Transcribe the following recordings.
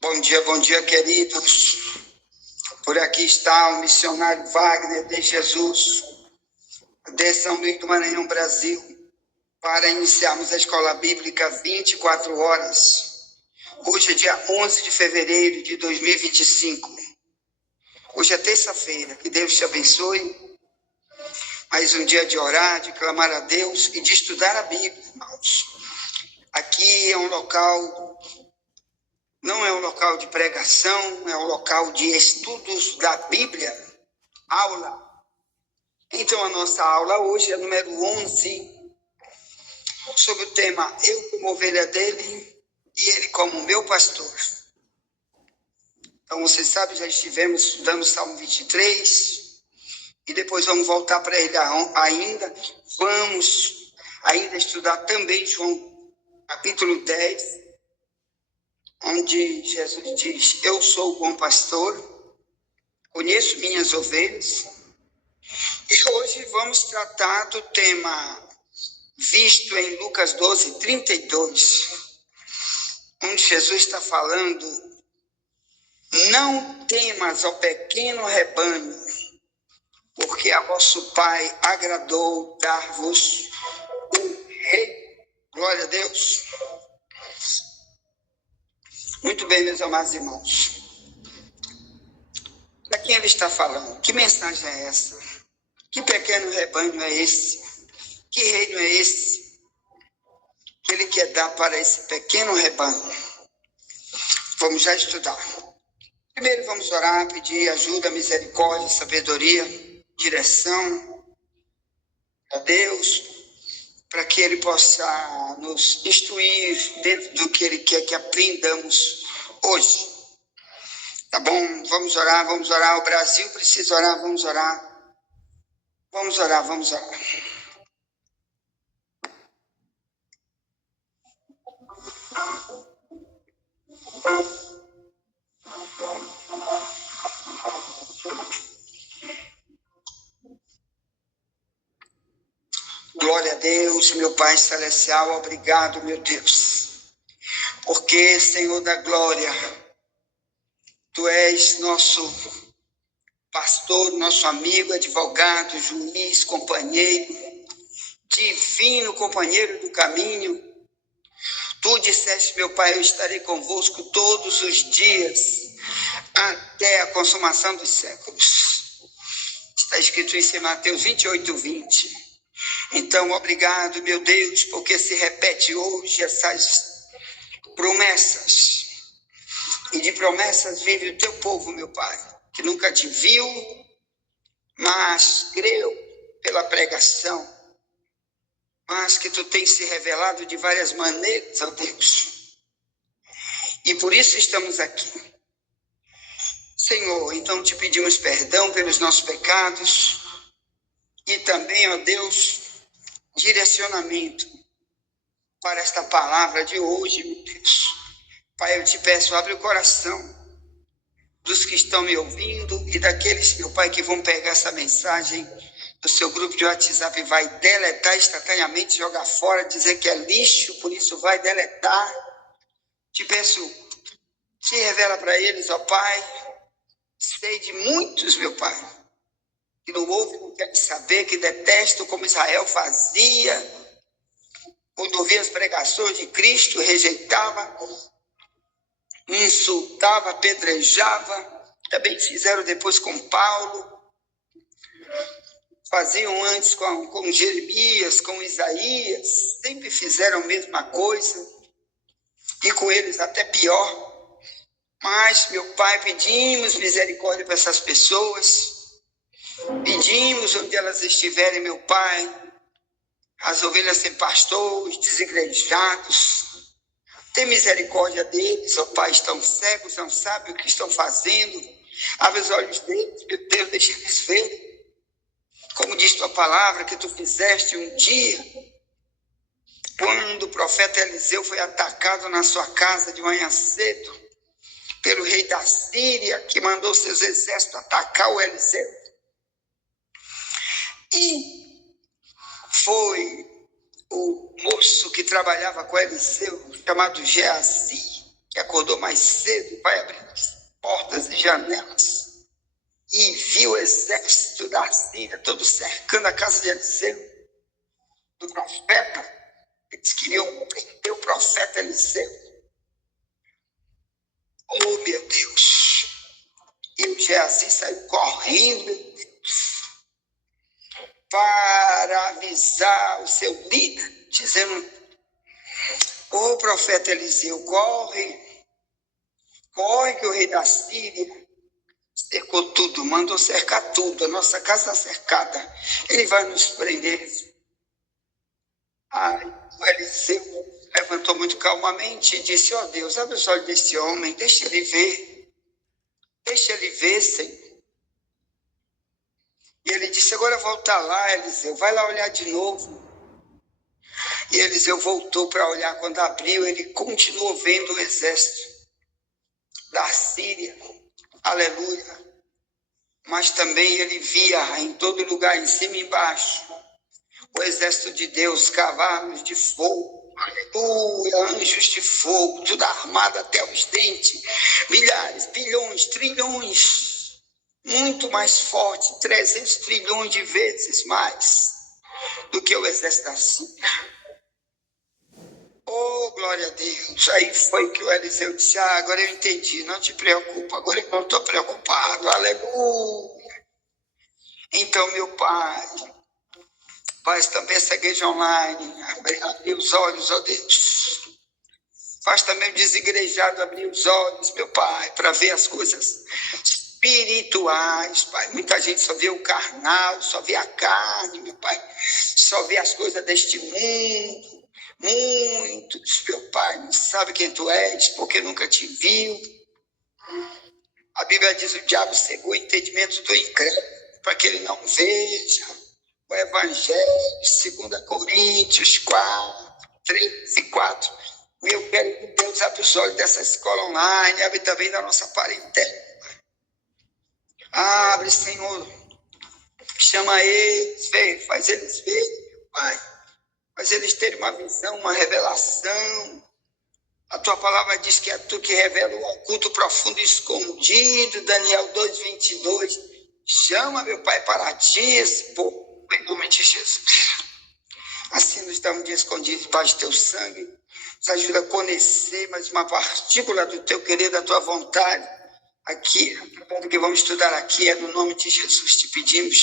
Bom dia, queridos. Por aqui está o missionário Wagner de Jesus, de São Luís do Maranhão, Brasil, para iniciarmos a Escola Bíblica 24 horas. Hoje é dia 11 de fevereiro de 2025. Hoje é terça-feira. Que Deus te abençoe. Mais um dia de orar, de clamar a Deus e de estudar a Bíblia, irmãos. Aqui é um local... Não é um local de pregação, é um local de estudos da Bíblia, aula. Então, a nossa aula hoje é número 11, sobre o tema Eu como ovelha dele e ele como meu pastor. Então, vocês sabem, já estivemos estudando o Salmo 23, e depois vamos voltar para ele ainda. Vamos ainda estudar também João capítulo 10, onde Jesus diz: eu sou o bom pastor, conheço minhas ovelhas. E hoje vamos tratar do tema visto em Lucas 12, 32, onde Jesus está falando: não temas, ó pequeno rebanho, porque a vosso Pai agradou dar-vos o rei. Glória a Deus. Muito bem, meus amados irmãos. Para quem ele está falando? Que mensagem é essa? Que pequeno rebanho é esse? Que reino é esse que ele quer dar para esse pequeno rebanho? Vamos já estudar. Primeiro vamos orar, pedir ajuda, misericórdia, sabedoria, direção a Deus, para que ele possa nos instruir dentro do que ele quer que aprendamos hoje. Tá bom? Vamos orar. O Brasil precisa orar, vamos orar. Vamos orar. Glória a Deus, meu Pai Celestial, obrigado, meu Deus. Porque, Senhor da glória, Tu és nosso pastor, nosso amigo, advogado, juiz, companheiro, divino companheiro do caminho. Tu disseste, meu Pai, eu estarei convosco todos os dias, até a consumação dos séculos. Está escrito isso em Mateus 28, 20. Então, obrigado, meu Deus, porque se repete hoje essas promessas. E de promessas vive o teu povo, meu Pai, que nunca te viu, mas creu pela pregação. Mas que tu tens se revelado de várias maneiras, ó Deus. E por isso estamos aqui. Senhor, então te pedimos perdão pelos nossos pecados e também, ó Deus, direcionamento para esta palavra de hoje, meu Deus. Pai, eu te peço, abre o coração dos que estão me ouvindo e daqueles, meu Pai, que vão pegar essa mensagem do seu grupo de WhatsApp e vai deletar instantaneamente, jogar fora, dizer que é lixo, por isso vai deletar. Te peço, se revela para eles, ó Pai. Sei de muitos, meu Pai, que não ouvem, não querem saber, que detestam como Israel fazia, quando ouvia as pregações de Cristo, rejeitava, insultava, apedrejava. Também fizeram depois com Paulo, faziam antes com Jeremias, com Isaías, sempre fizeram a mesma coisa, e com eles até pior. Mas, meu Pai, pedimos misericórdia para essas pessoas, pedimos onde elas estiverem, meu Pai, as ovelhas sem pastor, os desigrejados, tem misericórdia deles, ó Pai, estão cegos, não sabem o que estão fazendo, abre os olhos deles, meu Deus, deixa eles verem, como diz tua palavra, que tu fizeste um dia, quando o profeta Eliseu foi atacado na sua casa de manhã cedo, pelo rei da Síria, que mandou seus exércitos atacar o Eliseu. E foi o moço que trabalhava com Eliseu, chamado Geazi, que acordou mais cedo, vai abrir as portas e janelas, e viu o exército da Síria todo cercando a casa de Eliseu, do profeta. Eles queriam prender o profeta Eliseu. Oh, meu Deus! E o Geazi saiu correndo, meu Deus, para avisar o seu líder, dizendo: ô profeta Eliseu, corre que o rei da Síria cercou tudo, mandou cercar tudo, a nossa casa está cercada, ele vai nos prender. Ai, o Eliseu levantou muito calmamente e disse: ó Deus, abre os olhos desse homem, deixa ele ver, Senhor. E ele disse: agora volta lá, Eliseu, vai lá olhar de novo. E Eliseu voltou para olhar. Quando abriu, ele continuou vendo o exército da Síria, aleluia. Mas também ele via em todo lugar, em cima e embaixo, o exército de Deus, cavalos de fogo, aleluia, anjos de fogo, tudo armado até os dentes, milhares, bilhões, trilhões, muito mais forte, 300 trilhões de vezes mais do que o exército da Síria. Oh, glória a Deus. Aí foi que o Eliseu disse: agora eu entendi, não te preocupa, agora eu não estou preocupado, aleluia. Então, meu Pai, faz também essa igreja online, abrir os olhos, ó Deus. Faz também o desigrejado abrir os olhos, meu Pai, para ver as coisas espirituais, Pai. Muita gente só vê o carnal, só vê a carne, meu Pai. Só vê as coisas deste mundo. Muitos, meu Pai, não sabe quem tu és, porque nunca te viu. A Bíblia diz: o diabo cegou o entendimento do incrédulo, para que ele não veja o Evangelho, 2 Coríntios 4, 3 e 4. Meu querido Deus, abre os olhos dessa escola online, abre também da nossa parentela. Abre, Senhor, chama eles, vê, faz eles verem, meu Pai. Faz eles terem uma visão, uma revelação. A tua palavra diz que é tu que revela o oculto, profundo e escondido. Daniel 2:22. Chama, meu Pai, para ti esse povo, em nome de Jesus. Assim nos dá um dia escondido debaixo do teu sangue. Nos ajuda a conhecer mais uma partícula do teu querer, da tua vontade. Aqui, o que vamos estudar aqui é no nome de Jesus. Te pedimos.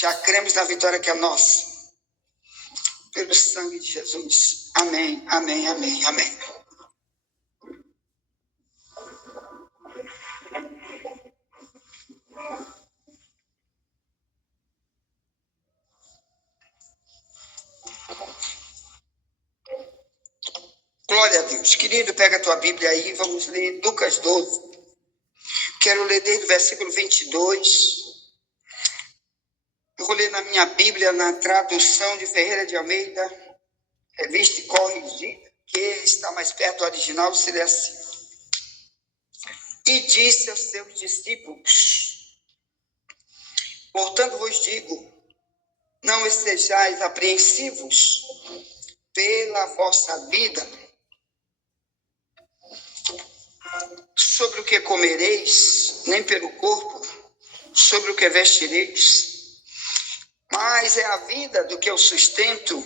Já cremos na vitória que é nossa. Pelo sangue de Jesus. Amém, amém, amém, amém. Glória a Deus. Querido, pega a tua Bíblia aí, vamos ler Lucas 12. Quero ler desde o versículo 22. Eu vou ler na minha Bíblia, na tradução de Ferreira de Almeida, revista e corrigida, que está mais perto do original, se lê assim. E disse aos seus discípulos: portanto vos digo, não estejais apreensivos pela vossa vida, sobre o que comereis, nem pelo corpo, sobre o que vestireis. Mais é a vida do que o sustento,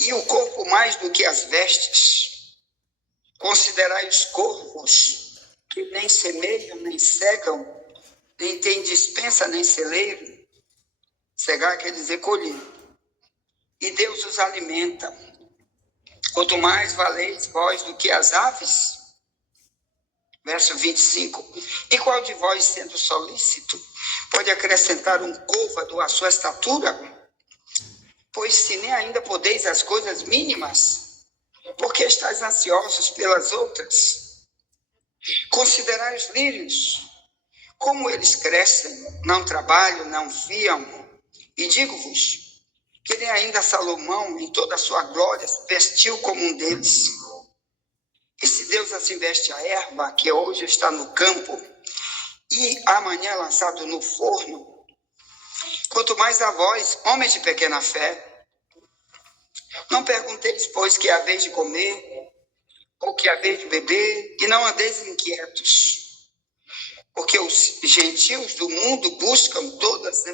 e o corpo mais do que as vestes. Considerai os corvos, que nem semeiam, nem cegam, nem têm dispensa, nem celeiro. Cegar quer dizer colher. E Deus os alimenta. Quanto mais valeis vós do que as aves. Verso 25. E qual de vós, sendo solícito, pode acrescentar um côvado à sua estatura? Pois se nem ainda podeis as coisas mínimas, por que estáis ansiosos pelas outras? Considerai os lírios, como eles crescem, não trabalham, não fiam. E digo-vos, que nem ainda Salomão, em toda a sua glória, se vestiu como um deles. E se Deus assim veste a erva, que hoje está no campo, e amanhã lançado no forno, quanto mais a vós, homens de pequena fé. Não pergunteis, pois, que é a vez de comer, ou que é a vez de beber, e não andeis inquietos, porque os gentios do mundo buscam todas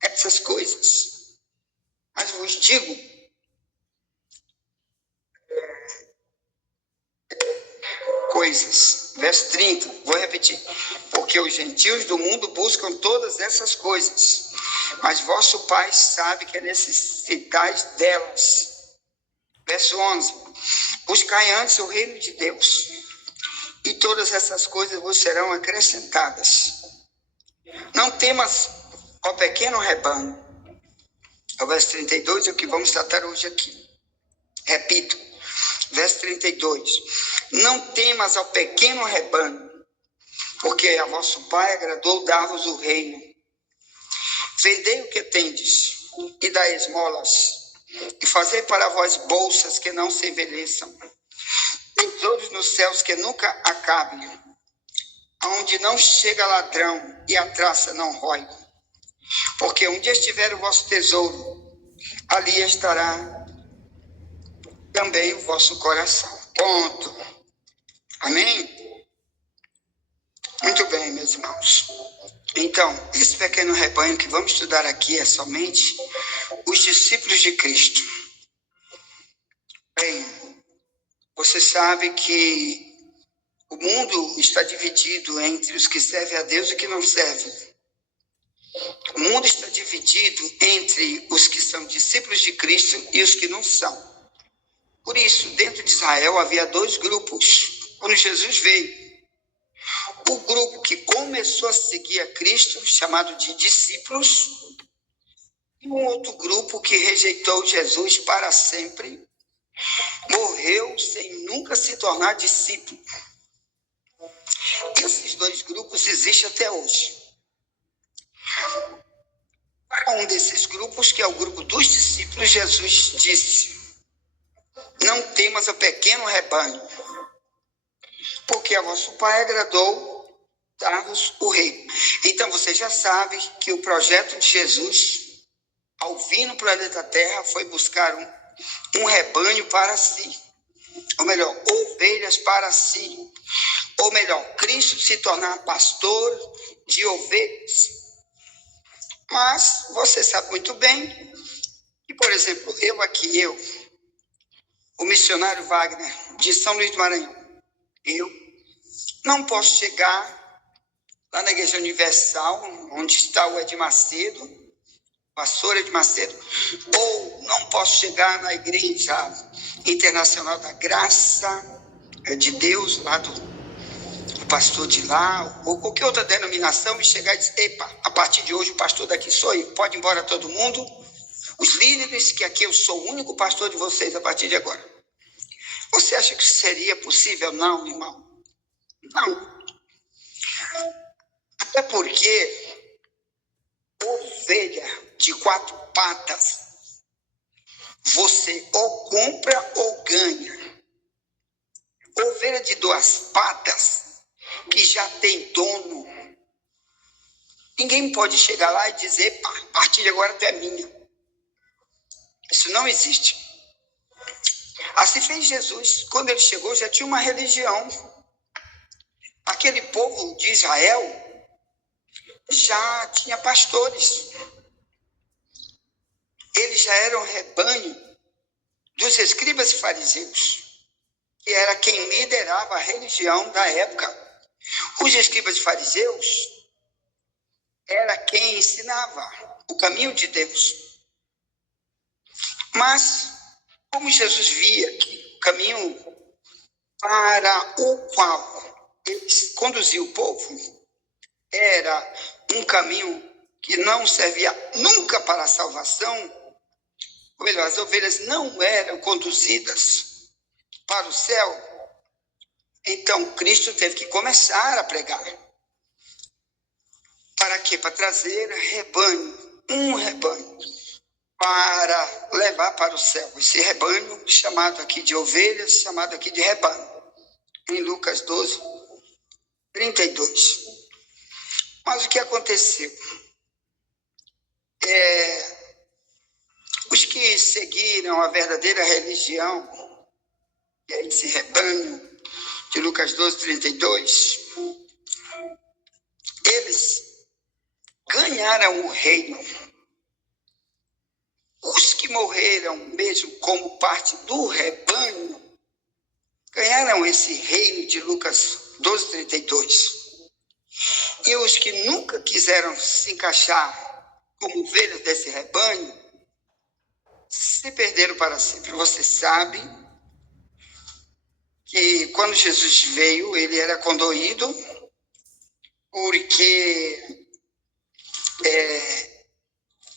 essas coisas. Mas vos digo, coisas. Verso 30, vou repetir. Porque os gentios do mundo buscam todas essas coisas, mas vosso Pai sabe que necessitais delas. Verso 11, buscai antes o reino de Deus, e todas essas coisas vos serão acrescentadas. Não temas, ó pequeno rebanho. O verso 32 é o que vamos tratar hoje aqui. Repito, verso 32. Não temas ao pequeno rebanho, porque a vosso Pai agradou dar-vos o reino. Vendei o que tendes, e dai esmolas, e fazei para vós bolsas que não se envelheçam, tesouros nos céus que nunca acabem, aonde não chega ladrão e a traça não rói. Porque onde estiver o vosso tesouro, ali estará também o vosso coração. Ponto. Amém? Muito bem, meus irmãos. Então, esse pequeno rebanho que vamos estudar aqui é somente os discípulos de Cristo. Bem, você sabe que o mundo está dividido entre os que servem a Deus e os que não servem. O mundo está dividido entre os que são discípulos de Cristo e os que não são. Por isso, dentro de Israel havia dois grupos. Quando Jesus veio, o grupo que começou a seguir a Cristo, chamado de discípulos, e um outro grupo que rejeitou Jesus para sempre, morreu sem nunca se tornar discípulo. Esses dois grupos existem até hoje. Para um desses grupos, que é o grupo dos discípulos, Jesus disse: não temas o pequeno rebanho, porque a vosso Pai agradou dar-vos o reino. Então você já sabe que o projeto de Jesus, ao vir no planeta Terra, foi buscar um rebanho para si. Ou melhor, ovelhas para si. Ou melhor, Cristo se tornar pastor de ovelhas. Mas você sabe muito bem que, por exemplo, o missionário Wagner, de São Luís do Maranhão, eu não posso chegar lá na Igreja Universal, onde está o Ed Macedo, pastor Ed Macedo, ou não posso chegar na Igreja Internacional da Graça de Deus, lá do pastor de lá, ou qualquer outra denominação, e chegar e dizer: epa, a partir de hoje o pastor daqui sou eu, pode ir embora todo mundo, os líderes, que aqui eu sou o único pastor de vocês a partir de agora. Você acha que seria possível? Não, irmão. Não. Até porque ovelha de 4 patas, você ou compra ou ganha. Ovelha de 2 patas, que já tem dono, ninguém pode chegar lá e dizer: pá, a partir de agora tu é minha. Isso não existe. Assim fez Jesus. Quando ele chegou, já tinha uma religião. Aquele povo de Israel já tinha pastores. Eles já eram rebanho dos escribas e fariseus, que era quem liderava a religião da época. Os escribas e fariseus era quem ensinava o caminho de Deus. Mas, como Jesus via que o caminho para o qual ele conduziu o povo era um caminho que não servia nunca para a salvação, ou melhor, as ovelhas não eram conduzidas para o céu, então Cristo teve que começar a pregar. Para quê? Para trazer rebanho, um rebanho, para levar para o céu. Esse rebanho, chamado aqui de ovelhas, chamado aqui de rebanho, em Lucas 12, 32. Mas o que aconteceu? Os que seguiram a verdadeira religião, que é esse rebanho de Lucas 12, 32, eles ganharam o reino. Os que morreram mesmo como parte do rebanho, ganharam esse reino de Lucas 12, 32. E os que nunca quiseram se encaixar como ovelhas desse rebanho, se perderam para sempre. Você sabe que quando Jesus veio, ele era condoído, porque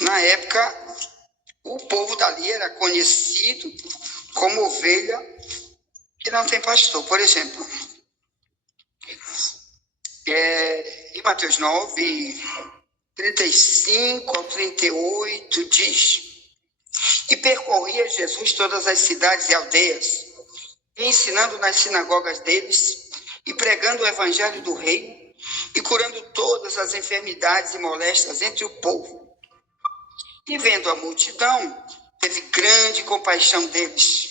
na época o povo dali era conhecido como ovelha que não tem pastor. Por exemplo, em Mateus 9, 35 ao 38 diz: E percorria Jesus todas as cidades e aldeias, ensinando nas sinagogas deles, e pregando o evangelho do reino, e curando todas as enfermidades e moléstias entre o povo. E vendo a multidão, teve grande compaixão deles,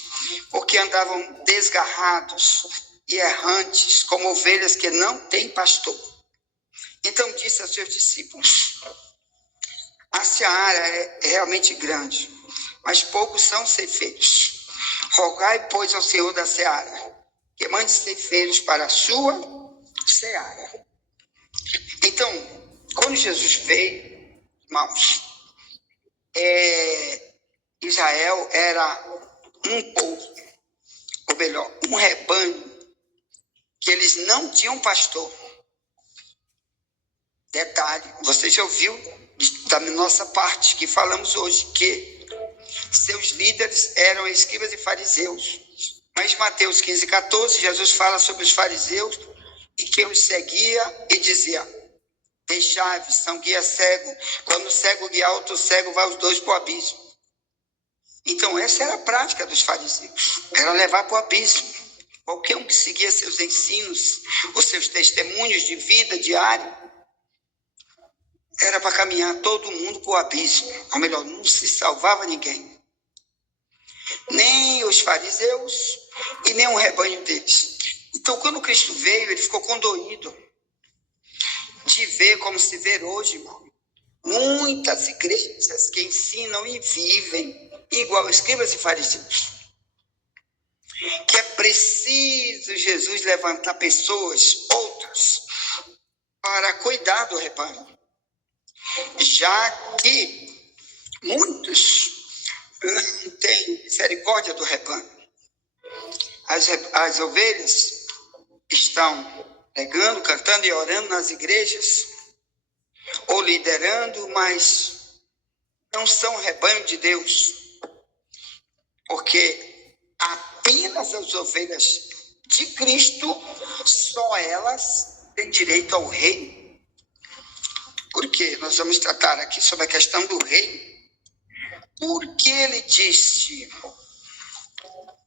porque andavam desgarrados e errantes, como ovelhas que não têm pastor. Então disse a seus discípulos: A seara é realmente grande, mas poucos são ceifeiros. Rogai, pois, ao Senhor da seara, que mande ceifeiros para a sua seara. Então, quando Jesus veio, irmãos, Israel era um povo, ou melhor, um rebanho, que eles não tinham pastor. Detalhe, você já ouviu da nossa parte que falamos hoje que seus líderes eram escribas e fariseus. Mas em Mateus 15, 14, Jesus fala sobre os fariseus e que os seguia e dizia: Deixai-vos, são guia cego. Quando o cego guiar outro cego, vai os dois para o abismo. Então essa era a prática dos fariseus, era levar para o abismo. Qualquer um que seguia seus ensinos, os seus testemunhos de vida diária, era para caminhar todo mundo para o abismo. Ou melhor, não se salvava ninguém. Nem os fariseus e nem o rebanho deles. Então, quando Cristo veio, ele ficou condoído de ver como se vê hoje, irmão. Muitas igrejas que ensinam e vivem igual escribas e fariseus. Que é preciso Jesus levantar pessoas, outras, para cuidar do rebanho. Já que muitos não têm misericórdia do rebanho. As ovelhas estão pregando, cantando e orando nas igrejas, ou liderando, mas não são rebanho de Deus, porque apenas as ovelhas de Cristo, só elas têm direito ao reino. Porque nós vamos tratar aqui sobre a questão do reino. Porque ele disse: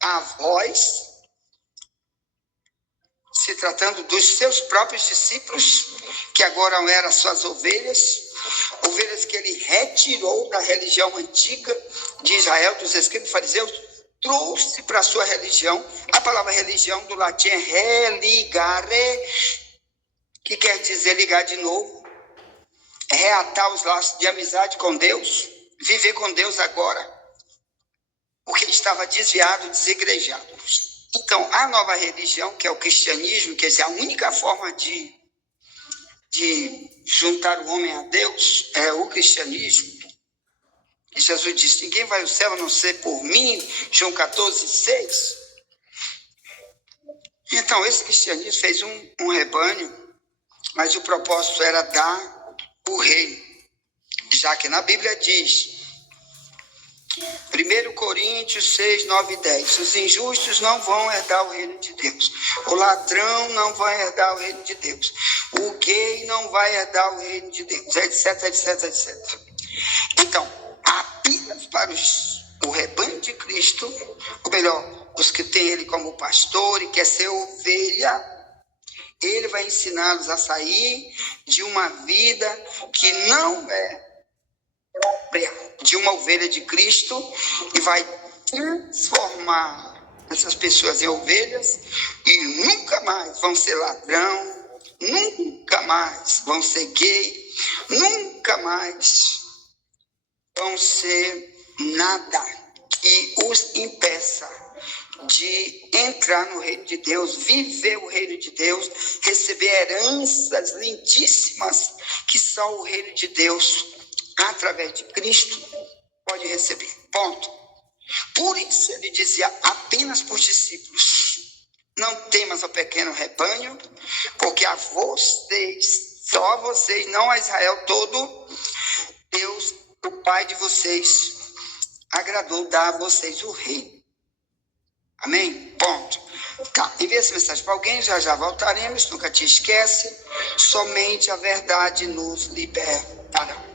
a vós, se tratando dos seus próprios discípulos, que agora eram suas ovelhas que ele retirou da religião antiga de Israel, dos escribas e fariseus, trouxe para a sua religião. A palavra religião do latim é religare, que quer dizer ligar de novo, reatar os laços de amizade com Deus, viver com Deus agora, porque estava desviado, desigrejado. Então, a nova religião, que é o cristianismo, quer dizer, a única forma de juntar o homem a Deus é o cristianismo. E Jesus disse: ninguém vai ao céu a não ser por mim, João 14, 6. Então, esse cristianismo fez um rebanho, mas o propósito era dar o reino. Já que na Bíblia diz, 1 Coríntios 6, 9 e 10, os injustos não vão herdar o reino de Deus, o ladrão não vai herdar o reino de Deus, o gay não vai herdar o reino de Deus, etc, etc, etc. Então, apenas para o rebanho de Cristo, ou melhor, os que têm ele como pastor e quer ser ovelha, ele vai ensiná-los a sair de uma vida que não é própria de uma ovelha de Cristo e vai transformar essas pessoas em ovelhas e nunca mais vão ser ladrão, nunca mais vão ser gay, nunca mais vão ser nada que os impeça de entrar no reino de Deus, viver o reino de Deus, receber heranças lindíssimas que só o reino de Deus, através de Cristo, pode receber. Ponto. Por isso ele dizia apenas para os discípulos: não temas ao pequeno rebanho, porque a vocês, só a vocês, não a Israel todo, Deus, o Pai de vocês, agradou dar a vocês o reino. Amém? Ponto. Tá, envia essa mensagem para alguém, já voltaremos, nunca te esquece, somente a verdade nos libertará.